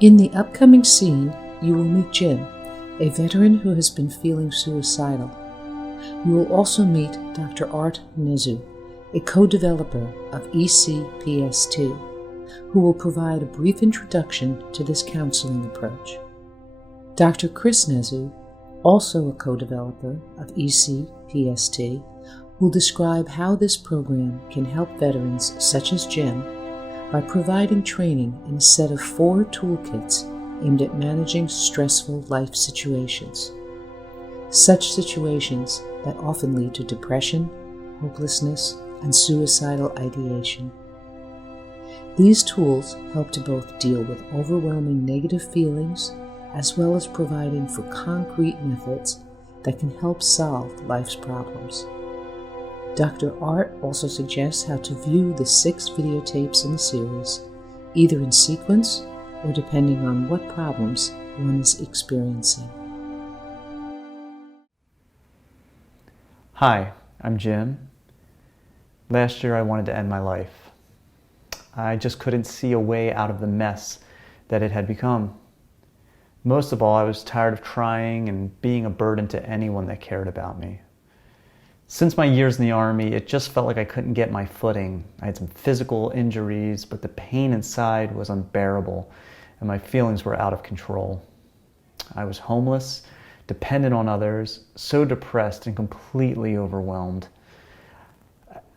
In the upcoming scene, you will meet Jim, a veteran who has been feeling suicidal. You will also meet Dr. Nezu, a co-developer of EC-PST, who will provide a brief introduction to this counseling approach. Dr. Nezu, also a co-developer of EC-PST, will describe how this program can help veterans such as Jim by providing training in a set of 4 toolkits aimed at managing stressful life situations. Such situations that often lead to depression, hopelessness, and suicidal ideation. These tools help to both deal with overwhelming negative feelings as well as providing for concrete methods that can help solve life's problems. Dr. Art also suggests how to view the 6 videotapes in the series, either in sequence or depending on what problems one is experiencing. Hi, I'm Jim. Last year I wanted to end my life. I just couldn't see a way out of the mess that it had become. Most of all, I was tired of trying and being a burden to anyone that cared about me. Since my years in the Army, it just felt like I couldn't get my footing. I had some physical injuries, but the pain inside was unbearable, and my feelings were out of control. I was homeless, dependent on others, so depressed and completely overwhelmed.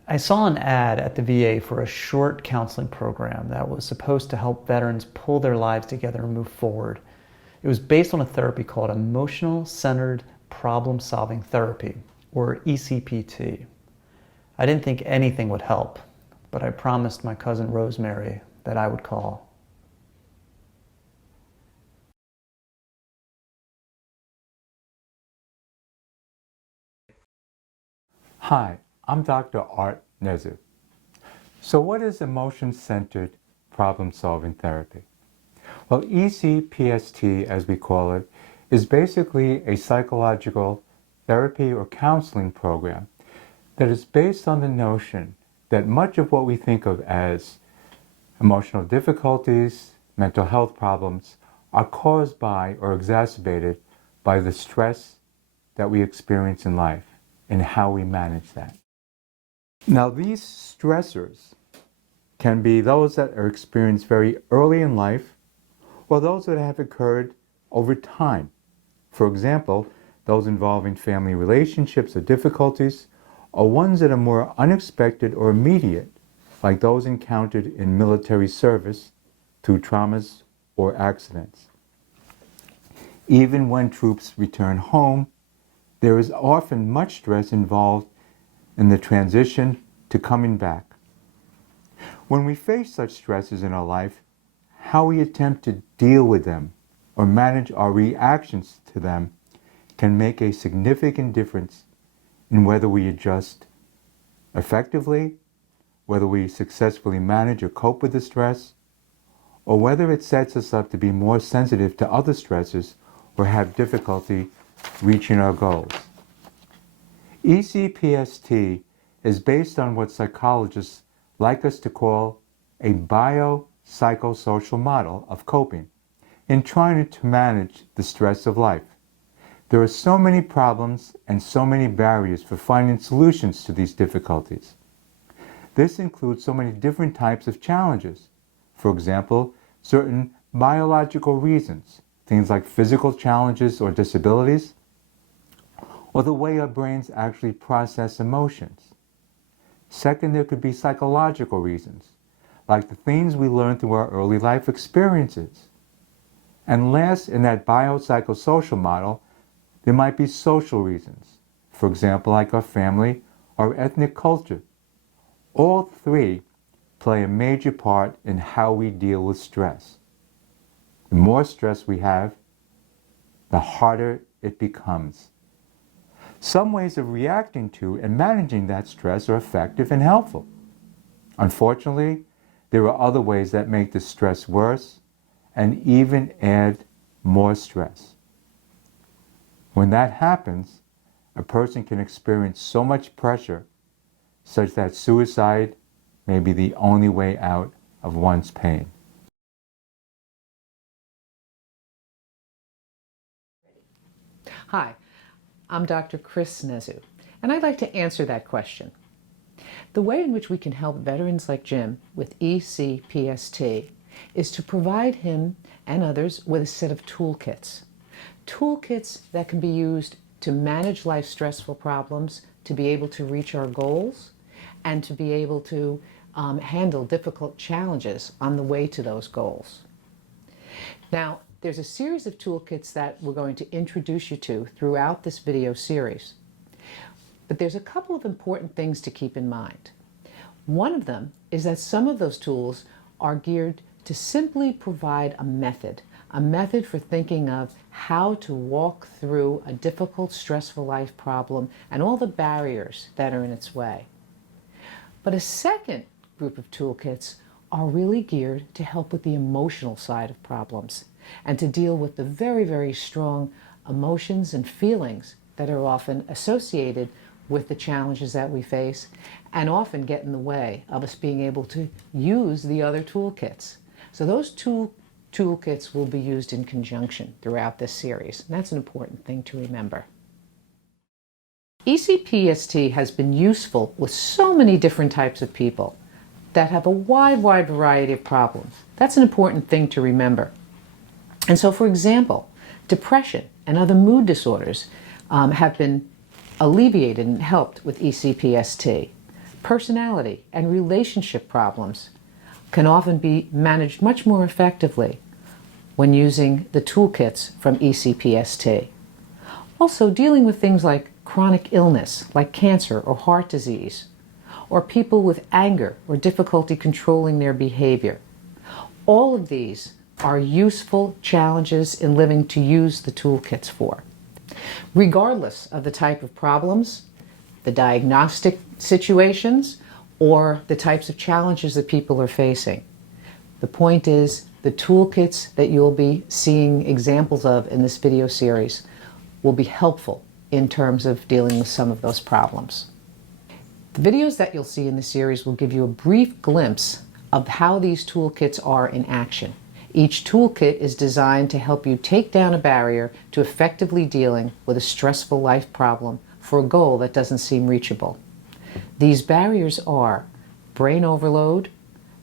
I saw an ad at the VA for a short counseling program that was supposed to help veterans pull their lives together and move forward. It was based on a therapy called Emotional-Centered Problem-Solving Therapy, or EC-PST. I didn't think anything would help, but I promised my cousin Rosemary that I would call. Hi, I'm Dr. Nezu. So what is emotion-centered problem-solving therapy? Well, EC-PST, as we call it, is basically a psychological therapy or counseling program that is based on the notion that much of what we think of as emotional difficulties, mental health problems, are caused by or exacerbated by the stress that we experience in life and how we manage that. Now, these stressors can be those that are experienced very early in life or those that have occurred over time. For example, those involving family relationships or difficulties, or ones that are more unexpected or immediate, like those encountered in military service through traumas or accidents. Even when troops return home, there is often much stress involved in the transition to coming back. When we face such stresses in our life, how we attempt to deal with them or manage our reactions to them can make a significant difference in whether we adjust effectively, whether we successfully manage or cope with the stress, or whether it sets us up to be more sensitive to other stresses or have difficulty reaching our goals. EC-PST is based on what psychologists like us to call a biopsychosocial model of coping in trying to manage the stress of life. There are so many problems and so many barriers for finding solutions to these difficulties. This includes so many different types of challenges. For example, certain biological reasons, things like physical challenges or disabilities, or the way our brains actually process emotions. Second, there could be psychological reasons, like the things we learn through our early life experiences. And last, in that biopsychosocial model, there might be social reasons, for example, like our family or ethnic culture. All 3 play a major part in how we deal with stress. The more stress we have, the harder it becomes. Some ways of reacting to and managing that stress are effective and helpful. Unfortunately, there are other ways that make the stress worse and even add more stress. When that happens, a person can experience so much pressure such that suicide may be the only way out of one's pain. Hi, I'm Dr. Nezu, and I'd like to answer that question. The way in which we can help veterans like Jim with EC-PST is to provide him and others with a set of toolkits. Toolkits that can be used to manage life's stressful problems, to be able to reach our goals, and to be able to handle difficult challenges on the way to those goals. Now, there's a series of toolkits that we're going to introduce you to throughout this video series. But there's a couple of important things to keep in mind. One of them is that some of those tools are geared to simply provide a method for thinking of how to walk through a difficult, stressful life problem and all the barriers that are in its way. But a second group of toolkits are really geared to help with the emotional side of problems and to deal with the very, very strong emotions and feelings that are often associated with the challenges that we face and often get in the way of us being able to use the other toolkits. So those two toolkits will be used in conjunction throughout this series, and that's an important thing to remember. EC-PST has been useful with so many different types of people that have a wide variety of problems. That's an important thing to remember. And so, for example, depression and other mood disorders have been alleviated and helped with EC-PST. Personality and relationship problems can often be managed much more effectively when using the toolkits from EC-PST. Also, dealing with things like chronic illness, like cancer or heart disease, or people with anger or difficulty controlling their behavior. All of these are useful challenges in living to use the toolkits for. Regardless of the type of problems, the diagnostic situations, or the types of challenges that people are facing. The point is, the toolkits that you'll be seeing examples of in this video series will be helpful in terms of dealing with some of those problems. The videos that you'll see in the series will give you a brief glimpse of how these toolkits are in action. Each toolkit is designed to help you take down a barrier to effectively dealing with a stressful life problem for a goal that doesn't seem reachable. These barriers are brain overload,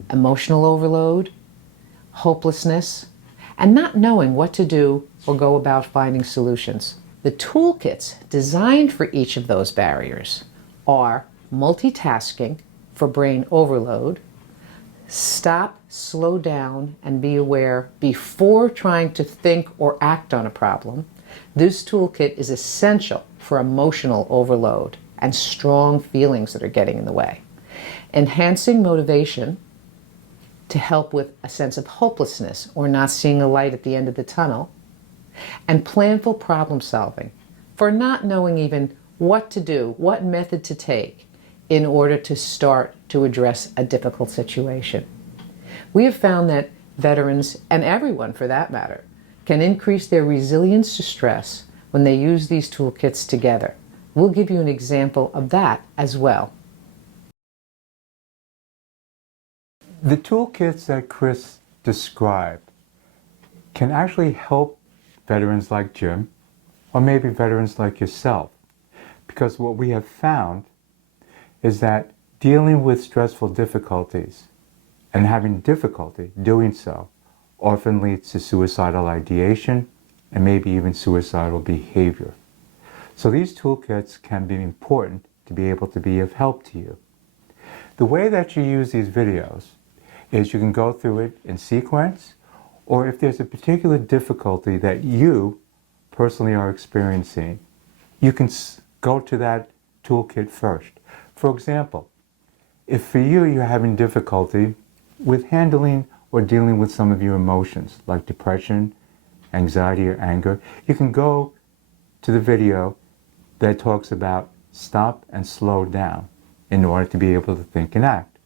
emotional overload, hopelessness, and not knowing what to do or go about finding solutions. The toolkits designed for each of those barriers are multitasking for brain overload, stop, slow down, and be aware before trying to think or act on a problem. This toolkit is essential for emotional overload and strong feelings that are getting in the way. Enhancing motivation to help with a sense of hopelessness or not seeing a light at the end of the tunnel. And planful problem solving for not knowing even what to do, what method to take in order to start to address a difficult situation. We have found that veterans, and everyone for that matter, can increase their resilience to stress when they use these toolkits together. We'll give you an example of that as well. The toolkits that Chris described can actually help veterans like Jim, or maybe veterans like yourself, because what we have found is that dealing with stressful difficulties and having difficulty doing so often leads to suicidal ideation and maybe even suicidal behavior. So these toolkits can be important to be able to be of help to you. The way that you use these videos is you can go through it in sequence, or if there's a particular difficulty that you personally are experiencing, you can go to that toolkit first. For example, if for you you're having difficulty with handling or dealing with some of your emotions, like depression, anxiety, or anger, you can go to the video that talks about stop and slow down in order to be able to think and act.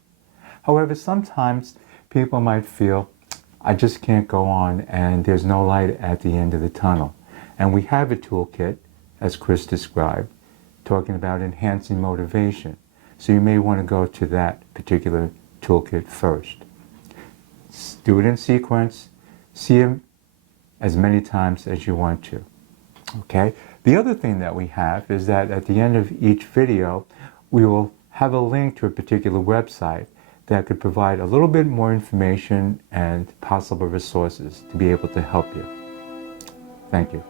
However, sometimes people might feel, I just can't go on and there's no light at the end of the tunnel. And we have a toolkit, as Chris described, talking about enhancing motivation. So you may want to go to that particular toolkit first. Do it in sequence. See them as many times as you want to. Okay? The other thing that we have is that at the end of each video, we will have a link to a particular website that could provide a little bit more information and possible resources to be able to help you. Thank you.